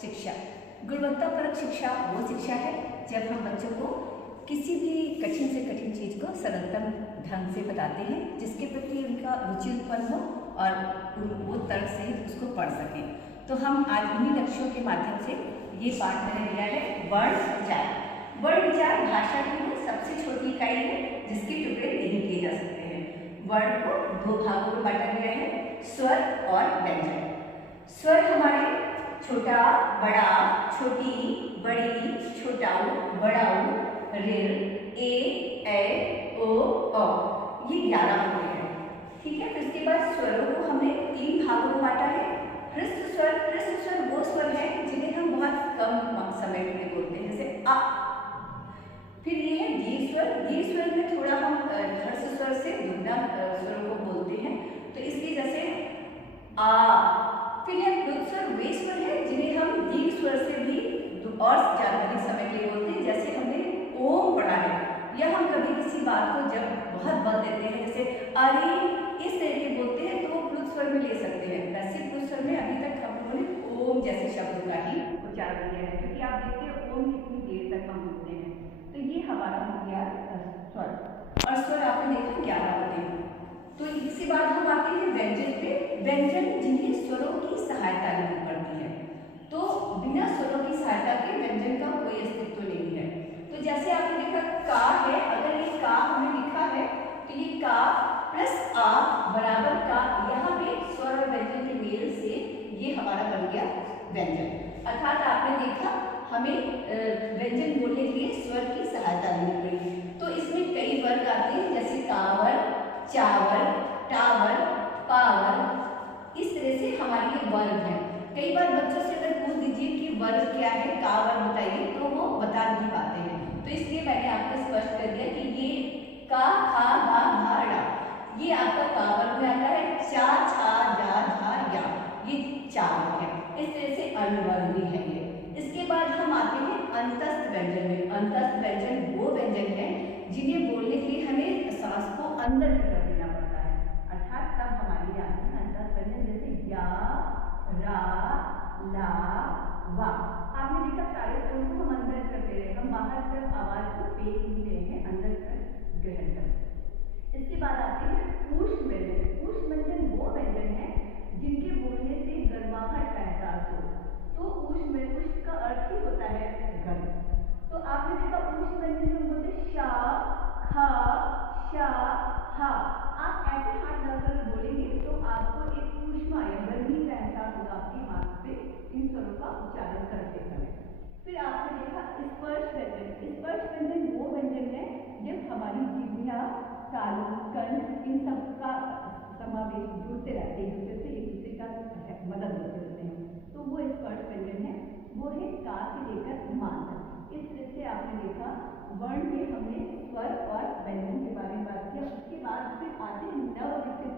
शिक्षा, गुणवत्तापरक शिक्षा वो शिक्षा है जब हम बच्चों को किसी भी कठिन से कठिन चीज़ को सरलतम ढंग से बताते हैं, जिसके प्रति उनका रुचि उत्पन्न हो और वो तर्क सहित उसको पढ़ सकें। तो हम आज उन्हीं लक्ष्यों के माध्यम से ये पाठ मैंने लिया है वर्ण विचार। वर्ण विचार भाषा की वो सबसे छोटी इकाई है जिसके टुकड़े नहीं किए जा सकते हैं। वर्ण को दो भागों में बांटा गया है, स्वर और व्यंजन। स्वर हमारे छोटा, बड़ा, छोटी, बड़ी, छोटाऊ, बड़ाऊ, ऋ, ए, ओ, ये 11 होते हैं। ठीक है। फिर इसके बाद स्वरों को हमने 3 भागों में बांटा है। ह्रस्व स्वर वो स्वर है जिन्हें हम बहुत कम समय में बोलते हैं, जैसे आ। फिर ये है दीर्घ स्वर में थोड़ा हम ह्रस्व स्वर से दुगना स्वरों को बोलते हैं, तो इसलिए जैसे आ। फिर है प्लुत स्वर वे स्वर है जिन्हें हम दीर्घ स्वर से भी और ज्यादा अधिक समय के लिए बोलते हैं, जैसे हमने ओम पढ़ा है, या हम कभी किसी बात को जब बहुत बल देते हैं, जैसे अरे इस तरह के बोलते हैं, तो वो प्लुत स्वर में ले सकते हैं। वैसे प्लुत स्वर में अभी तक हम लोगों ने ओम जैसे शब्दों का ही उच्चारण किया है, क्योंकि आप देखते हैं ओम कितनी देर तक हम बोलते हैं। तो ये हमारा हो गया स्वर, और स्वर आपने देखा 11 होते हैं। तो इसके बाद हम आते हैं व्यंजन पे। व्यंजन जिन्हें स्वरों की सहायता लेनी पड़ती है, तो बिना स्वरों की सहायता के व्यंजन का कोई अस्तित्व नहीं है। तो जैसे आपने देखा का है, अगर ये का हमने लिखा है तो ये का प्लस आ बराबर का, यहाँ पे स्वर और व्यंजन के मेल से ये हमारा बन गया व्यंजन। अर्थात आपने देखा हमें व्यंजन बोलने के लिए स्वर की सहायता लेनी पड़ी। तो इसमें कई वर्ग आते हैं, जैसे कावर, चावर, टावर, पावर, इस तरह से हमारे ये वर्ग हैं। कई बार बच्चों से अगर पूछ दीजिए कि वर्ग क्या है, कावर बताइए, तो वो बता नहीं पाते हैं। तो इसलिए मैंने आपको स्पष्ट कर दिया कि ये का, खा, गा, घा, ड़ा, ये आपका कावर में आता है। चा, छा, जा, झा, या, ये चावर है। इस तरह से अनुवर्ग भी है ये। इसके बाद हम आते हैं अंतस्थ व्यंजन में। अंतस्थ व्यंजन वो व्यंजन है जिन्हें बोलने के लिए हमें सांस को अंदर की तरफ देना पड़ता है, अर्थात तब हमारी आते हैं अंतस्थ व्यंजन, जैसे या, रा, ला, वा। आपने देखा सारे स्वरों को हम अंदर करते रहे, हम बाहर तरफ आवाज को फेंक नहीं रहे हैं, अंदर तरफ ग्रहण करते। इसके बाद आते हैं ऊष्म व्यंजन। ऊष्म व्यंजन वो व्यंजन है जिनके बोलने से गर्माहट का एहसास हो। तो ऊष्म का अर्थ ही होता है गर्म। तो आपने देखा ऊष्म व्यंजन में बोलते शा, खा, शा, हा। आप ऐसे हाथ डालकर बोलेंगे तो आपको एक ऊष्मा या गर्मी का एहसास होगा आपके हाथ पे इन स्वरों का उच्चारण करते समय। फिर आपने देखा स्पर्श व्यंजन। स्पर्श व्यंजन वो व्यंजन है जब हमारी जीभिया, तालु, कंठ, इन सब का समावेश जुड़ते रहते हैं, एक दूसरे का मदद होते रहते हैं, तो वो स्पर्श व्यंजन है। वो है का से लेकर मान तक। इस तरह से आपने देखा वर्ण में हमने स्वर और व्यंजन के बारे में बात किया। उसके बाद फिर आते हैं नवविकसित